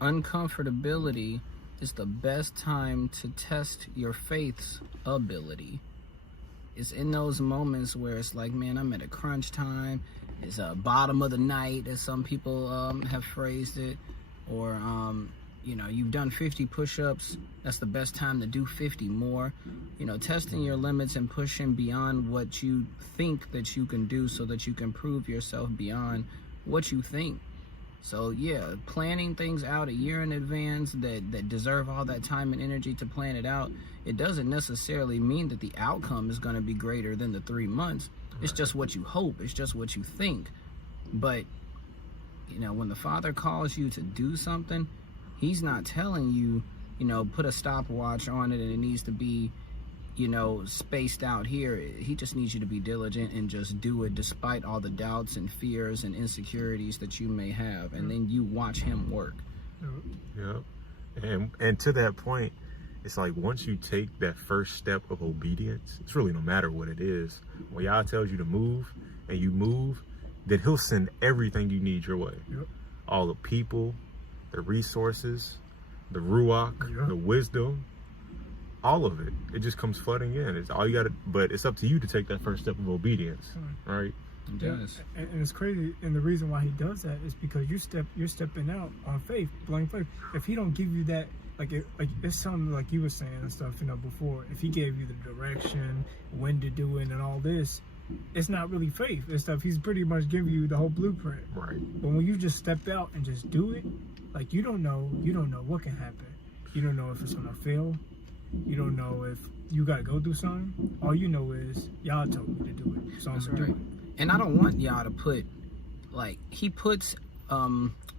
Uncomfortability is the best time to test your faith's ability. It's in those moments where it's like, man, I'm at a crunch time. It's a bottom of the night, as some people have phrased it. Or, you've done 50 push-ups. That's the best time to do 50 more. Testing your limits and pushing beyond what you think that you can do so that you can prove yourself beyond what you think. So yeah, planning things out a year in advance that deserve all that time and energy to plan it out, it doesn't necessarily mean that the outcome is going to be greater than the 3 months. It's just what you hope. It's just what you think. But, when the Father calls you to do something, he's not telling you, put a stopwatch on it and it needs to be, spaced out here. He just needs you to be diligent and just do it despite all the doubts and fears and insecurities that you may have. And then you watch him work. Yeah. And to that point, it's like once you take that first step of obedience, it's really no matter what it is. When Yah tells you to move and you move, then he'll send everything you need your way. Yep. All the people, the resources, the ruach, the wisdom, all of it. It just comes flooding in. It's all you got to, but it's up to you to take that first step of obedience, right? It does. And it's crazy. And the reason why he does that is because you're stepping out on faith, blind faith. If he don't give you that, it's something like you were saying and stuff, before. If he gave you the direction, when to do it, and all this, it's not really faith. It's stuff. He's pretty much giving you the whole blueprint. Right. But when you just step out and just do it, you don't know what can happen. You don't know if it's gonna fail. You don't know if you gotta go do something. All you know is y'all told me to do it, so I'm gonna do it. And I don't want y'all to put, he puts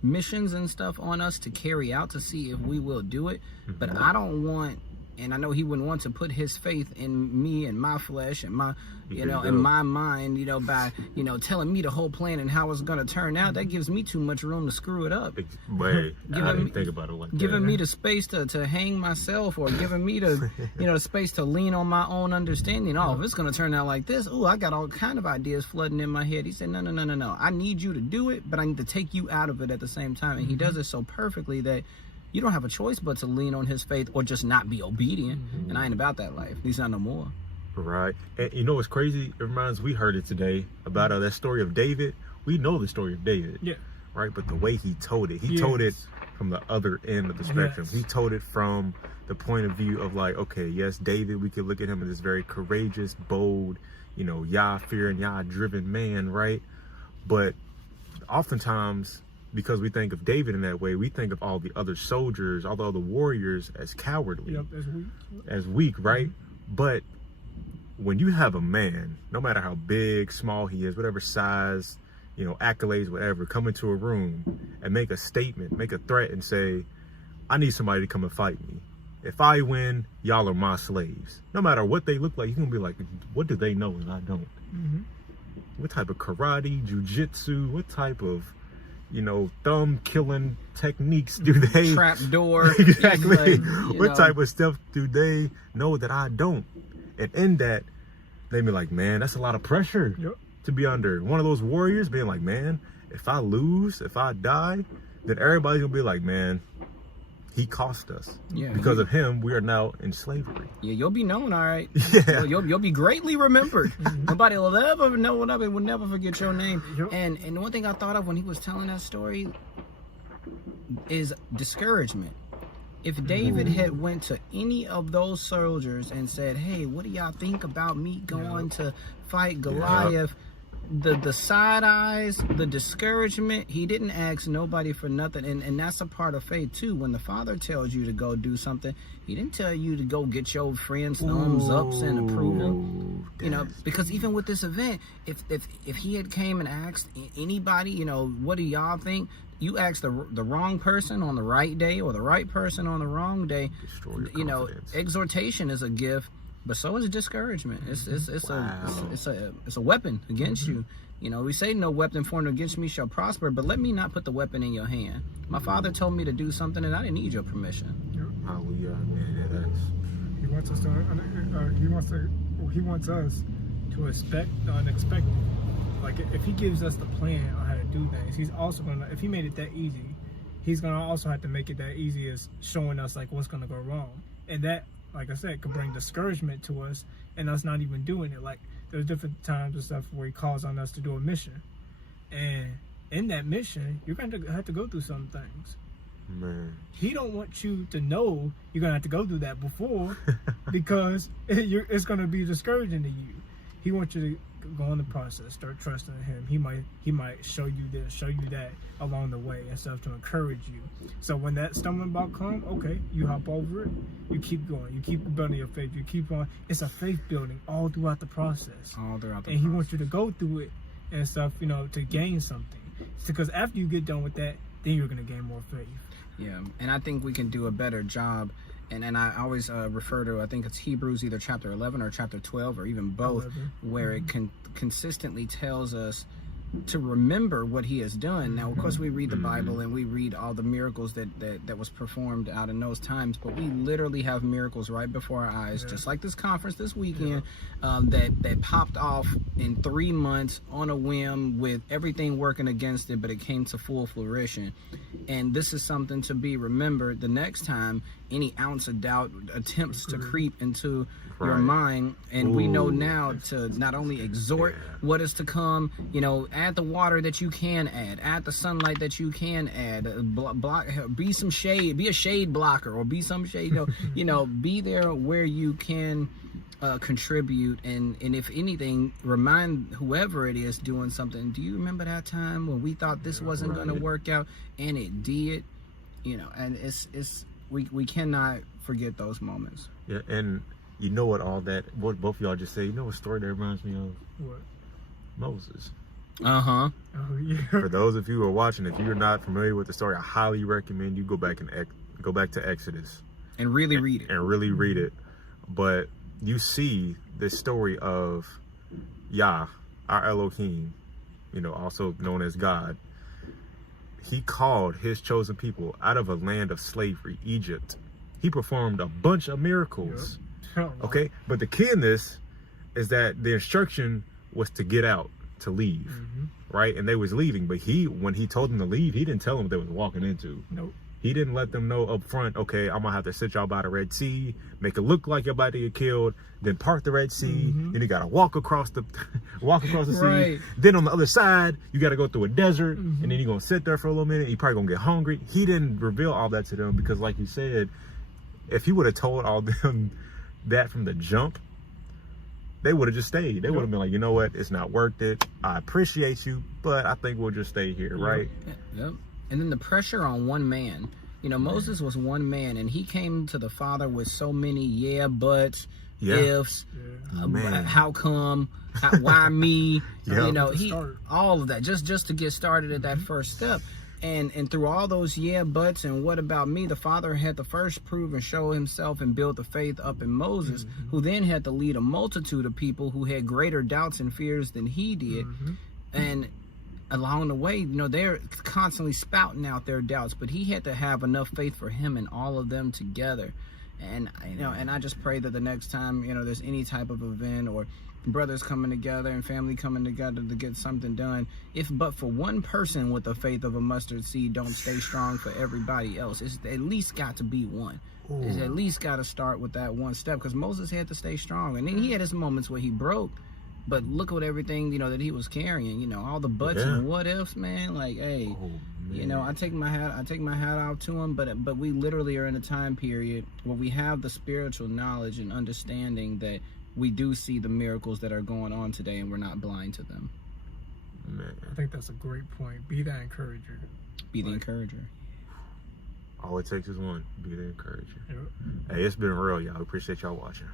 missions and stuff on us to carry out to see if we will do it. But I don't want, and I know he wouldn't want to put his faith in me and my flesh and my, in my mind, by, telling me the whole plan and how it's going to turn out. That gives me too much room to screw it up. Wait, I didn't think about it like that. Giving me the space to hang myself, or giving me the, space to lean on my own understanding. Oh, if it's going to turn out like this, I got all kind of ideas flooding in my head. He said, no. I need you to do it, but I need to take you out of it at the same time. And he does it so perfectly that you don't have a choice but to lean on his faith or just not be obedient. And I ain't about that life. At least not no more. Right. And what's crazy? It reminds, we heard it today about that story of David. We know the story of David. Yeah. Right. But the way he told it, he told it from the other end of the spectrum. He told it from the point of view of okay, yes, David, we could look at him as this very courageous, bold, Yah-fearing, Yah-driven man, right? But oftentimes, because we think of David in that way, we think of all the other soldiers, all the other warriors as cowardly, as weak, right? But when you have a man, no matter how big, small he is, whatever size, accolades, whatever, come into a room and make a statement, make a threat and say, I need somebody to come and fight me. If I win, y'all are my slaves. No matter what they look like, you're going to be like, what do they know and I don't? What type of karate, jujitsu, what type of thumb killing techniques do they trap door? Exactly. What type of stuff do they know that I don't? And in that, they be like, man, that's a lot of pressure to be under. One of those warriors being like, man, if I lose, if I die, then everybody's gonna be like, man, he cost us. Yeah. Because of him, we are now in slavery. Yeah, you'll be known, all right. Yeah. You'll be greatly remembered. Nobody will ever know, nobody will never forget your name. And one thing I thought of when he was telling that story is discouragement. If David had went to any of those soldiers and said, hey, what do y'all think about me going to fight Goliath? The side eyes, the discouragement, he didn't ask nobody for nothing. And that's a part of faith too. When the Father tells you to go do something, he didn't tell you to go get your friends' thumbs ups and approval. Because even with this event, if he had came and asked anybody, what do y'all think? You ask the wrong person on the right day or the right person on the wrong day. Exhortation is a gift, but so is discouragement. It's a weapon against you. You know, we say no weapon formed against me shall prosper, but let me not put the weapon in your hand. My father told me to do something and I didn't need your permission. Hallelujah, man. Yeah, that's... He wants us to. He wants us to expect the unexpected. Like if he gives us the plan on how to do things, he's also gonna. If he made it that easy, he's gonna also have to make it that easy as showing us like what's gonna go wrong, and that, like I said, could bring discouragement to us and us not even doing it. Like there's different times and stuff where he calls on us to do a mission, and in that mission, you're going to have to go through some things. Man. He don't want you to know you're going to have to go through that before because it's going to be discouraging to you. He wants you to go on the process, start trusting him. He might show you this, show you that along the way and stuff to encourage you. So when that stumbling block comes, okay, you hop over it, you keep going, you keep building your faith, you keep on. It's a faith building all throughout the process. And he wants you to go through it and stuff, you know, to gain something. Because after you get done with that, then you're going to gain more faith. Yeah, and I think we can do a better job. And I always refer to, I think it's Hebrews, either chapter 11 or chapter 12, or even both, 11. Where it consistently tells us to remember what he has done. Now, of course, we read the Bible and we read all the miracles that was performed out in those times, but we literally have miracles right before our eyes, just like this conference this weekend, that popped off in 3 months on a whim with everything working against it, but it came to full fruition. And this is something to be remembered the next time any ounce of doubt attempts to creep into your mind. And we know now to not only exhort what is to come, you know, add the water that you can add the sunlight that you can add, be some shade, be a shade blocker, or be some shade, you know, be there where you can contribute, and if anything, remind whoever it is doing something, do you remember that time when we thought this wasn't going to work out and it did? You know, and we cannot forget those moments. Yeah, and you know what both of y'all just say, you know what story that reminds me of? What? Moses. Oh yeah. For those of you who are watching, if you're not familiar with the story, I highly recommend you go back to Exodus and really read it. And really read it. But you see this story of Yah, our Elohim, you know, also known as God. He called his chosen people out of a land of slavery, Egypt. He performed a bunch of miracles. Okay, but the key in this is that the instruction was to get out, to leave, right? And they was leaving, but when he told them to leave, he didn't tell them what they was walking into. Nope. He didn't let them know up front, okay, I'm gonna have to sit y'all by the Red Sea, make it look like you're about to get killed, then part the Red Sea, then you gotta walk across the sea. Then on the other side, you gotta go through a desert, and then you're gonna sit there for a little minute, you're probably gonna get hungry. He didn't reveal all that to them because, like you said, if he would have told all them that from the jump, they would have just stayed. They would have been like, you know what, it's not worth it. I appreciate you, but I think we'll just stay here, right? Yep. And then the pressure on one man. You know, Moses was one man, and he came to the Father with so many buts, ifs, how come, why me, you know, all of that, just to get started at that first step. And through all those buts and what about me, the Father had to first prove and show himself and build the faith up in Moses, who then had to lead a multitude of people who had greater doubts and fears than he did. And along the way, you know, they're constantly spouting out their doubts, but he had to have enough faith for him and all of them together. And, you know, and I just pray that the next time, you know, there's any type of event or brothers coming together and family coming together to get something done, if but for one person with the faith of a mustard seed don't stay strong for everybody else, it's at least got to be one. It's at least got to start with that one step, because Moses had to stay strong. And then he had his moments where he broke, but look at everything, you know, that he was carrying, you know, all the buts and what ifs, man. Like, hey, you know, I take my hat off to him, but we literally are in a time period where we have the spiritual knowledge and understanding that we do see the miracles that are going on today, and we're not blind to them. Man, I think that's a great point. Be that encourager. Be the encourager. All it takes is one. Be the encourager. Yep. Hey, it's been real, y'all. Appreciate y'all watching.